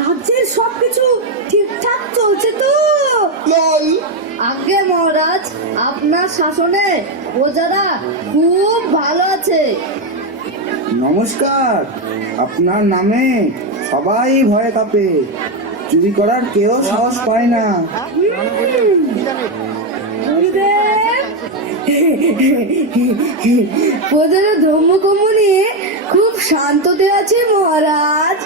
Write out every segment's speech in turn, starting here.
রাজ্যের সবকিছু ঠিকঠাক চলছে তো? আগে মহারাজ, আপনার শাসনে প্রজারা খুব ভালো আছে। নমস্কার। আপনার নামে সবাই ভয় কাঁপে, চুরি করার কেউ সাহস পায় না। প্রজারা ধর্মকর্ম নিয়ে খুব শান্ততে আছে মহারাজ।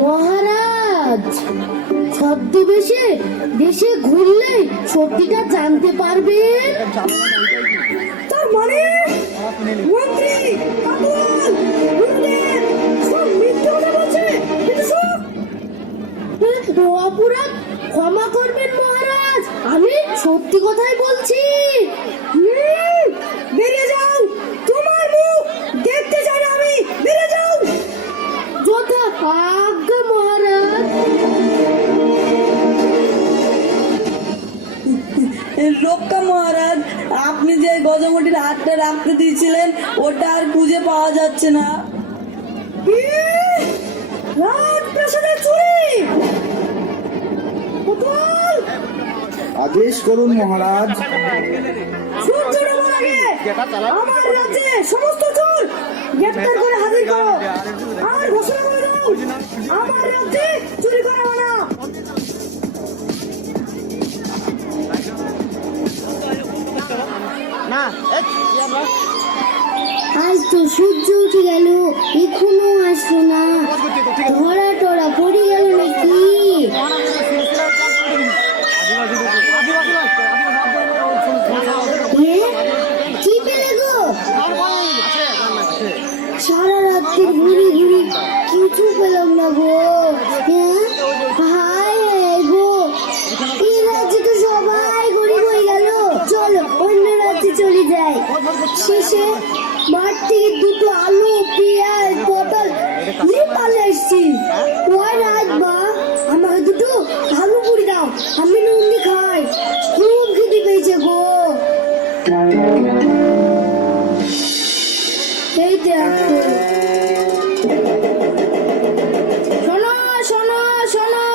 মহারাজ, ছদ্মবেশে দেশে ঘুরলে সত্যিটা জানতে পারবেন। তার মানে মন্ত্রী পাগল, গুরুদেব সব মিথ্যে কথা বলছে। অপরাধ ক্ষমা করবেন মহারাজ, আমি সত্যি কথাই বলছি। বেরিয়ে যাও, তোমার মুখ দেখতে চাই না আমি। বেরিয়ে যাও। যথা আজ্ঞা মহারাজ। রক্ষা মহারাজ, আপনি যে গজমটির হাতটা রাখতে দিয়েছিলেন ওটা আর খুঁজে পাওয়া যাচ্ছে না। রাজপ্রাসাদের চুরি! পুতুল! আদেশ করুন মহারাজ। সূর্য ডোবার আগে আমার রাজ্যে সমস্ত চোর গ্রেফতার করে হাজির করো আর ঘোষণা করে দাও, আমার রাজ্যে চুরি করা হবে না। আজ তো সূর্য উঠে গেল, এখনো আসলো না। ধরা টরা পড়ে গেল নাকি? কি পেলে গো? সারা রাত্রি ঘুরি ঘুরি কিছু পেলাম না গো। হায় গো, এই রাজ্যে তো সবাই গরিব হয়ে গেল। চলো অন্য রাজ্যে চলে যাই। শেষে মাঠ থেকে দুটো আলু, পেঁয়াজ, পটল নিয়ে পালে এসছি। ওই রাজ মা, আমাকে দুটো আলু পুরি দাও, আমি নুন দিয়ে খাই। খুব খিদে পেয়েছে গো। এই দেখো, শোনো শোনো শোনো,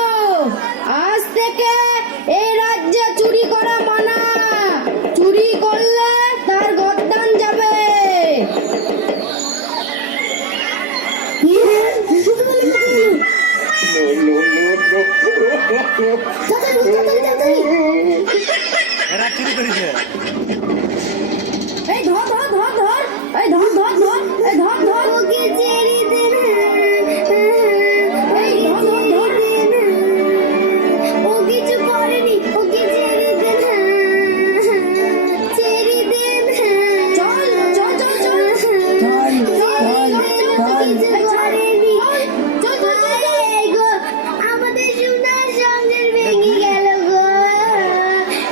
আজ থেকে এই রাজ্যে চুরি করা মানা। চুরি করলে তার গর্দান যাবে। এই ধর ধর ধর ধর, এই ধর ধর ধর, এই ধর ধর। ওকে ছেড়ে দে না, এই ধর ধর ধর। ও কিছু করেনি, ওকে ছেড়ে দে না, ছেড়ে দে না। চল চল চল চল চল চল চল করেনি। চল চল গো, আমাদের সোনার সঙ্গের ভেঙে গেল গো।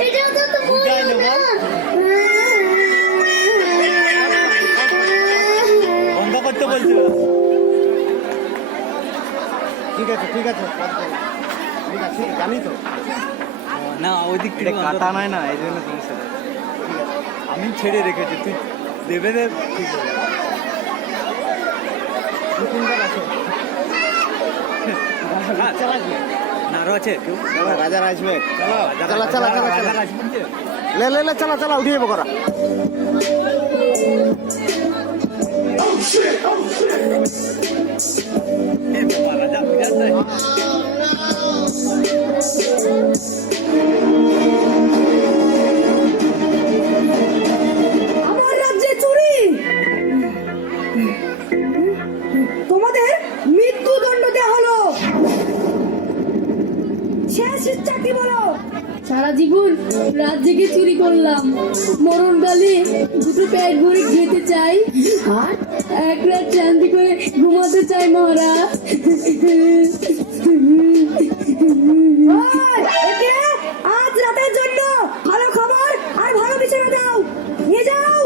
এটা তো বলো না। ঠিক আছে ঠিক আছে ঠিক আছে, জানি তো না ওই দিক থেকে কাটা নয় না, এই জন্য সমস্যাটা। আমি ছেড়ে রেখেছি, তুই দেবে দে। ঠিক আছে না, আরো আছে কেউ? রাজার আসবে। চালা চালা চালা চালা চালা লে লে লে চালা চালা উঠিয়ে করা। রাজা বুঝাতে আমার রাজ্যে চুরি! তোমাদের মৃত্যুদণ্ড দেওয়া হলো। শেষ ইচ্ছা কি বলো? সারা জীবন রাজ্যকে চুরি করলাম, মরণকালে দুটো পেট ভরে খেতে চাই আর এক রাত শান্তি করে ঘুমাতে চাই মহারাজ। আজ রাতের জন্য ভালো খবর আর ভালো বিছানা দাও, নিয়ে যাও।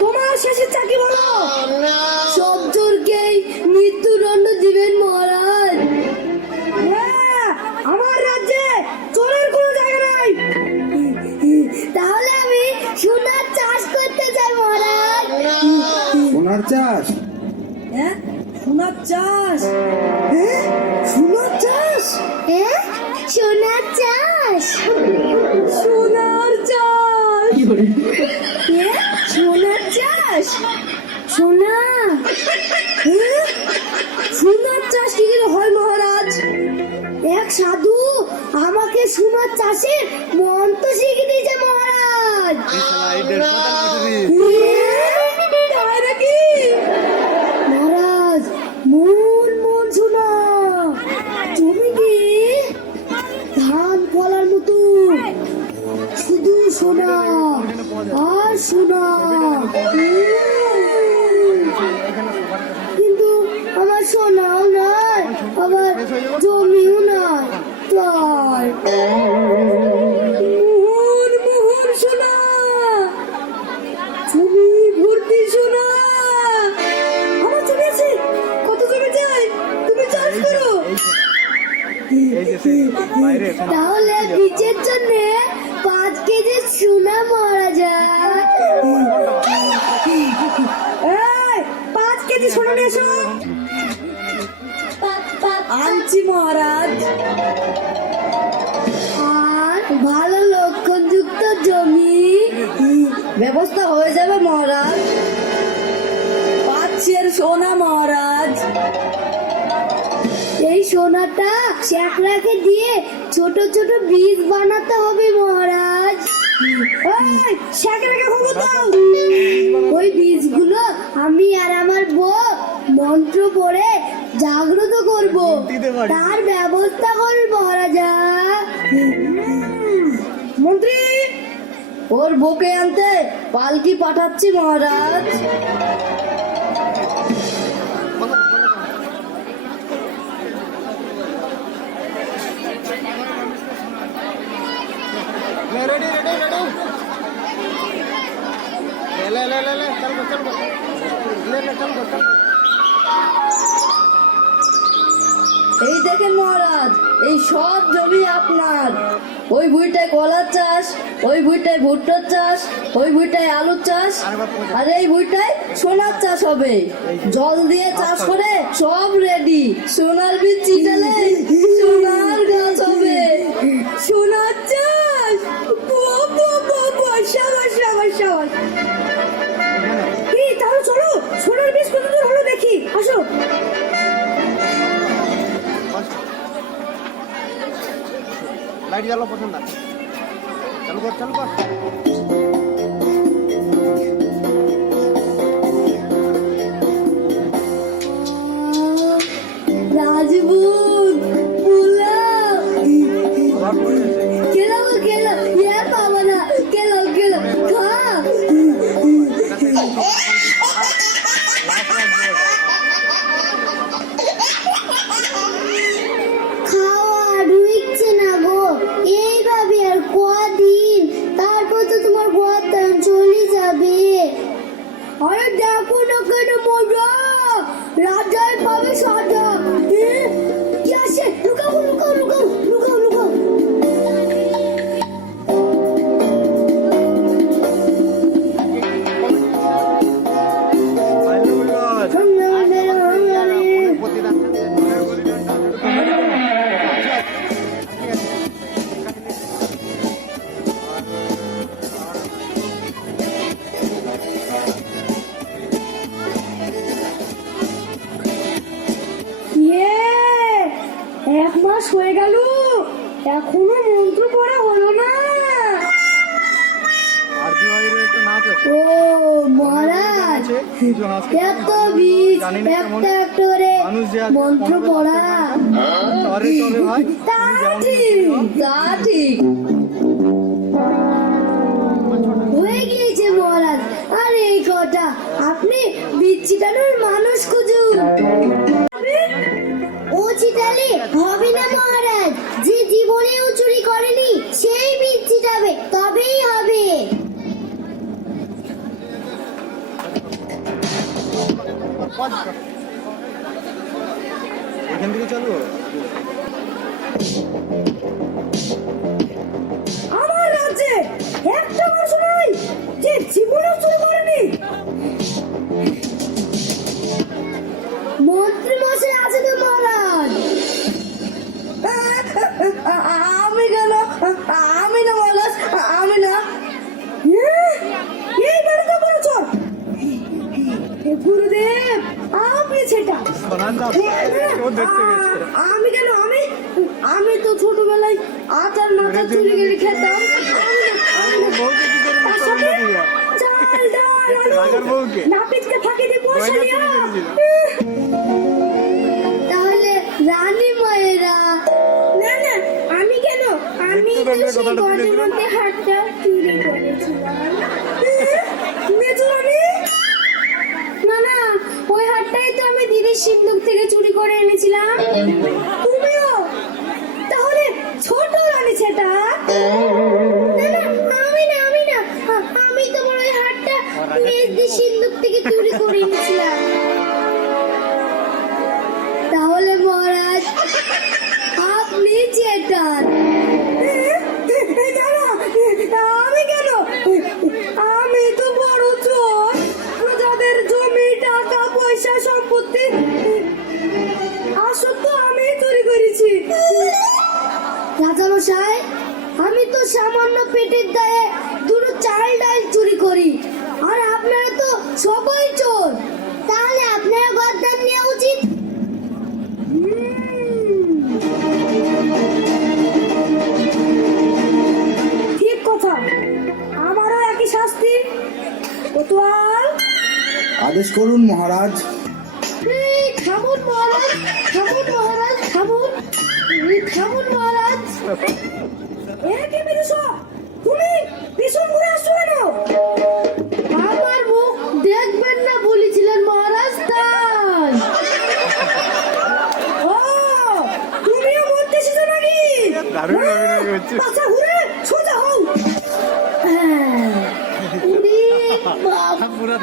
তোমার শেষ ইচ্ছা কি বলো সব চোরকেই মৃত্যুদণ্ড দিবেন মহারাজ। হ্যাঁ, আমার রাজ্যে চোরের কোনো জায়গা নাই। তাহলে আমি সোনার চাষ করতে চাই মহারাজ। সোনার চাষ? হ্যাঁ, সোনার চাষ? হ্যাঁ, সোনার চাষ? হ্যাঁ, সোনার চাষ। সোনার চাষ? হ্যাঁ, সোনার চাষ। সোনা। হ্যাঁ, সোনার চাষ কি করে হয় মহারাজ? এক সাধু আমাকে সোনার চাষের মন্ত্র শিখিয়ে দিয়েছে মহারাজ। এই 150 টাকা তাই নাকি? মহারাজ মন মন শোনা জমিতে ধান ফলার মতো শুধু সোনা আর সোনা। কিন্তু আমার সোনাও নাই, আবার জমিও নাই। তাই মোহন মোহন সোনা, জমি ভর্তি সোনা। আমার জমি আছে, কত জমি চাই? তুমি চাষ করো। এই যে সেই বাইরে সোনা। তাহলে বীজের জন্য 5 কেজি সোনা মহারাজা। এই, 5 কেজি সোনা নিয়ে এসো। আনছি মহারাজ। আর ভালো লক্ষণযুক্ত জমি। ব্যবস্থা হয়ে যাবে মহারাজ। পাচ্ছের সোনা মহারাজ। এই সোনাটা চ্যাকড়াকে দিয়ে ছোট ছোট বীজ বানাতে হবে মহারাজ। এই, শেখরাকে খবর দাও। ওই বীজগুলো আমি আর আমার বউ মন্ত্র পড়ে জাগ্রত করব, তার ব্যবস্থা করবে মহারাজা। মন্ত্রী, ওর বউকে আনতে পালকি পাঠাচ্ছি মহারাজ। रेडी रेडी रेडी ले ले ले ले चल चल ले ले चल चल। এই দেখেন মহারাজ, এই সব জমি আপনার। ওই ভুঁইটায় কলার চাষ, ওই ভুঁইটায় ভুট্টার চাষ, ওই ভুঁইটায় আলুর চাষ, আর এই ভুঁইটায় সোনার চাষ হবে। জল দিয়ে চাষ করে সব রেডি। সোনার বীজ ছিটালে সোনার গাছ হবে। সোনার চাষ? সাবাস সাবাস সাবাস। কি, তাহলে চলো সোনার বীজ কত দূর হলো দেখি, আসো। लाइट जलो पसंद है चालू कर चालू कर। রাজবুত পোলাও খেলো খেলো, ইয়ে পাবো না, খেলো খেলো খা। খাওয়া রুইছে না গো, এইভাবে আর কদিন, তারপর তো তোমার গর্দান চলে যাবে। আরে দেখো না কেন মজা, রাজাই পাবে সাজা। কি আসে? লুকাও লুকাও লুকাও লুকাও লুকাও। এক মাস হয়ে গেল, এখনো মন্ত্র পড়া হলো না। আরবি ভাইয়ের একটা নাচ আছে। ও মহারাজ, কিছু নাচ এত বীজ জানি না কেমন একটা একটা করে মানুষ যে আছে, মন্ত্র পড়া। আরে চলে ভাই, তা ঠিক, তা ঠিক। হয়ে গিয়েছে মহারাজ। আর এই কটা আপনি বীজ ছিটানোর মানুষ খুঁজুন। ও ছিটালে হবে না মহারাজ, যে জীবনেও চুরি করেনি সেই বীজ ছিটাবে, তবেই হবে। এখান থেকে চলো। আমার রাজ্যে একটা মানুষ নাই যে জীবনে চুরি করেনি। মন্ত্রী মশাই আছে তো মহারাজ। আমি কেন? আমি না মহারাজ, আমি না। এই বাড়িতে বলেছ গুরুদেব আপনি সেটা। আমি কেন? আমি তো ছোটবেলায় আচার মাথা চুরি করে খেতাম। চাল ডাল আলু নাপিতকে ফাঁকি দিয়ে পয়সা নিয়া। তাহলে রানী মায়েরা। না না আমি কেন? আমি তো সেই গজমন্ডি হাটটা চুরি করেছিলাম। মেজরানি? না না ওই হাটটাই তো আমি দিদির সিন্ধুক থেকে চুরি করে এনেছিলাম। তুমিও? তাহলে ছোট রানী সেটা। না না আমি না আমি তোমার ওই হাটটা দিদির সিন্ধুক থেকে চুরি করে এনেছিলাম। তাহলে মহারাজ আপনি চেটার। আমি কেন? আমি তো বড় চোর। প্রজাদের জমি টাকা পয়সা সম্পত্তি আসল তো আমি চুরি করেছি। রাজামশাই আমি তো সামান্য পেটের দায়ে দুটো চাল ডাল চুরি করি, আর আপনারা তো সবাই চোর। তাহলে আপনারা গদ্দান নেওয়া উচিত। ঠিক কথা, আমারও একই শাস্তি। কোতোয়াল আদেশ করুন মহারাজ। এই থামুন মহারাজ, থামুন মহারাজ, থামুন। এই থামুন মহারাজ। কি বিদেশ? তুমি পিছন ঘুরে আসছো কেন? আমার মুখ দেখবেন না বলেছিলেন মহারাজ, তাই। ও তুমিও মরতে এসেছো নাকি? দারুণ অভিনয় করছো। পাছা ঘুরে সোজা হও। হ্যাঁ উনি পুরা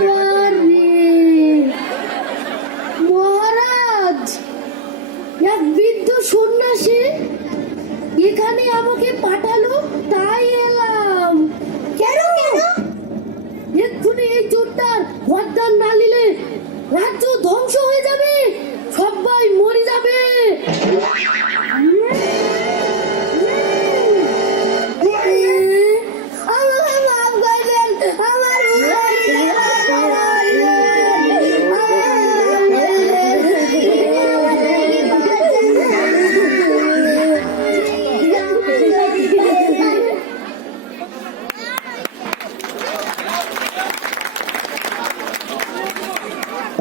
মহারাজ এক বৃদ্ধ সন্ন্যাসী এখানে আমাকে পাঠালো, তাই এলাম। কেন? এক্ষুনি এই চোরটার গদ্দান না নিলে রাজ্য ধ্বংস হয়ে যাবে, সবাই মরে যাবে। আমাকে মাফ করবেন, আমার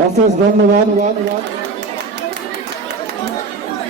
অশেষ ধন্যবাদ।